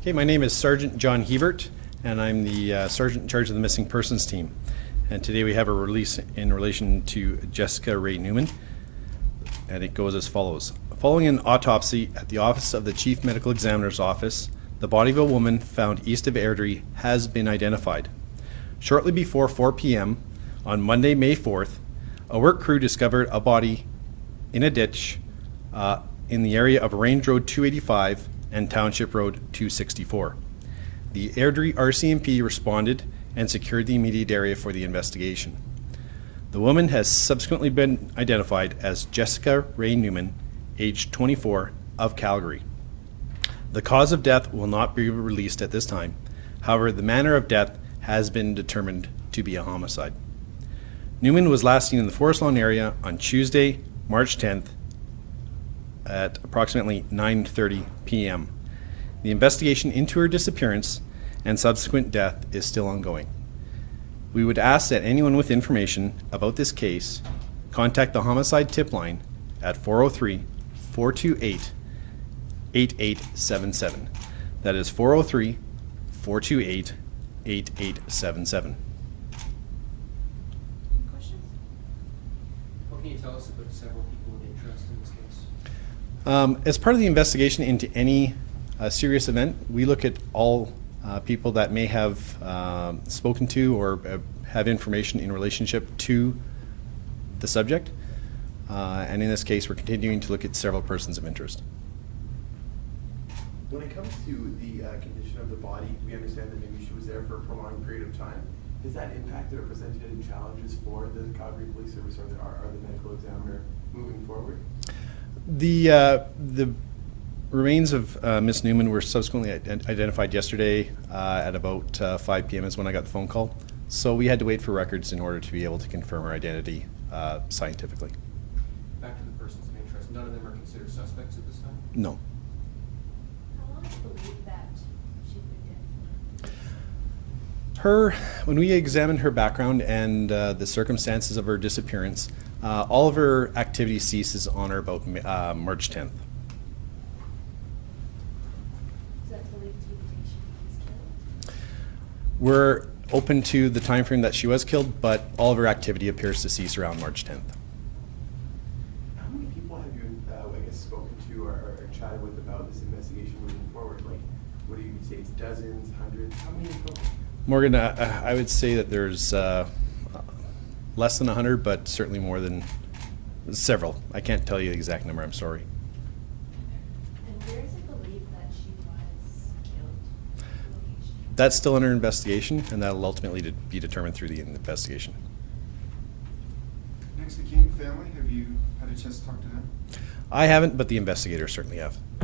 Okay, my name is Sergeant John Hebert, and I'm the Sergeant in charge of the Missing Persons team. And today we have a release in relation to Jessica Rae Newman, and it goes as follows. Following an autopsy at the office of the Chief Medical Examiner's office, the body of a woman found east of Airdrie has been identified. Shortly before 4 p.m. on Monday, May 4th, a work crew discovered a body in a ditch in the area of Range Road 285 and Township Road 264. The Airdrie RCMP responded and secured the immediate area for the investigation. The woman has subsequently been identified as Jessica Rae Newman, aged 24, of Calgary. The cause of death will not be released at this time. However, the manner of death has been determined to be a homicide. Newman was last seen in the Forest Lawn area on Tuesday, March 10th at approximately 9:30 p.m. The investigation into her disappearance and subsequent death is still ongoing. We would ask that anyone with information about this case contact the Homicide Tip Line at 403-428-8877. That is 403-428-8877. Questions? What can you tell us about several people with interest in this case? As part of the investigation into any serious event, we look at all people that may have spoken to or have information in relationship to the subject. And in this case, we're continuing to look at several persons of interest. When it comes to the condition of the body, we understand that maybe she was there for a prolonged period of time. Has that impacted or presented any challenges for the Calgary Police Service or the medical examiner moving forward? The remains of Miss Newman were subsequently identified yesterday at about 5 p.m. is when I got the phone call. So we had to wait for records in order to be able to confirm her identity scientifically. Back to the persons of interest, none of them are considered suspects at this time? No. How long do you believe that she's been dead Her, when we examined her background and the circumstances of her disappearance, all of her activity ceases on or about March 10th. So that's believed to be the day she was killed? We're open to the time frame that she was killed, but all of her activity appears to cease around March 10th. How many people have you, spoken to or chatted with about this investigation moving forward? Like, what do you say? It's dozens, hundreds? How many people? Morgan, I would say that there's less than 100, but certainly more than several. I can't tell you the exact number, I'm sorry. And where is it believed that she was killed? Location? That's still under investigation, and that'll ultimately be determined through the investigation. Next, the King family, have you had a chance to talk to them? I haven't, but the investigators certainly have.